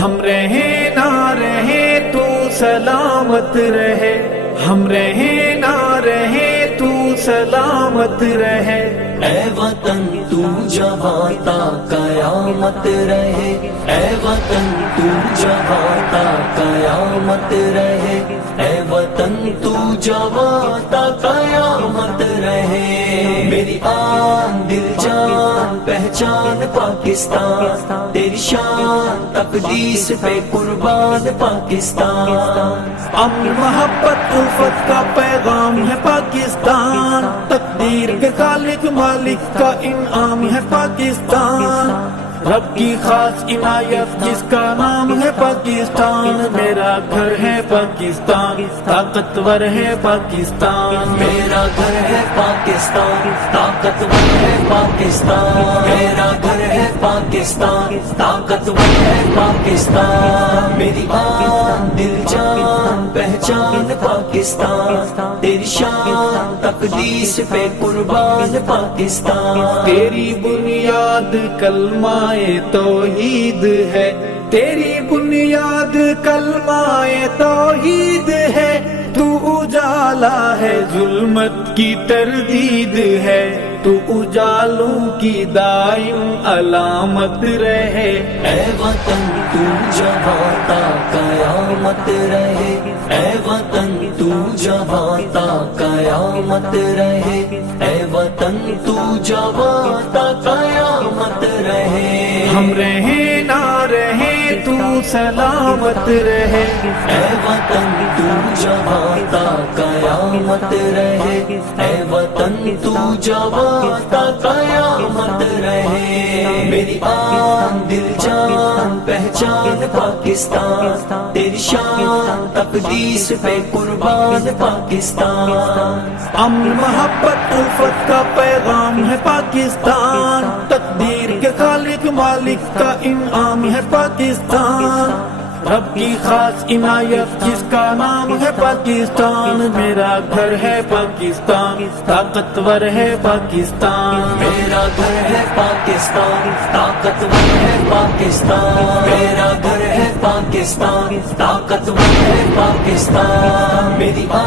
ہم رہے نہ رہے تو سلامت رہے، ہم رہے نہ رہے تو سلامت رہے۔ اے وطن تو جواں تا قیامت رہے، اے وطن تو جواں تا قیامت رہے، اے وطن تو جواں تا قیامت رہے۔ میری آن دل جان پہچان پاکستان، تیری شان تقدیس پہ قربان پاکستان۔ امن محبت الفت کا پیغام ہے پاکستان، تقدیر کے خالق مالک کا انعام ہے پاکستان، رب کی خاص عنایت جس کا نام ہے پاکستان۔ میرا گھر ہے پاکستان، طاقتور ہے پاکستان، میرا گھر ہے پاکستان، طاقتور ہے پاکستان، میرا گھر ہے پاکستان، طاقتور ہے پاکستان۔ میری آن دل جان پہچان پاکستان، تیری شان تقدیس پہ قربان پاکستان۔ تیری بنیاد کلمہ توحید ہے، تیری بنیاد کلمہ توحید ہے، تو اجالا ہے ظلمت کی تردید ہے، تو اجالوں کی دائم علامت رہے۔ اے وطن تو جواں تا قیامت رہے، اے وطن تو جواں تا قیامت رہے، اے وطن تو جواں تا قیامت رہے۔ ہم رہے نہ رہے تو سلامت رہے، اے وطن تو جواں تا قیامت رہے، اے وطن تو جواں تا قیامت رہے۔ میری آن دل جان پہچان پاکستان، تیری شان تقدیس پہ قربان پاکستان۔ امن محبت الفت کا پیغام ہے پاکستان، تقدیر کے خالق مالک کا انعام ہے پاکستان، رب کی خاص عنایت جس کا نام ہے پاکستان۔ میرا گھر ہے پاکستان، طاقتور ہے پاکستان، میرا گھر ہے پاکستان، طاقتور ہے پاکستان، میرا گھر ہے پاکستان، طاقتور ہے پاکستان۔ میری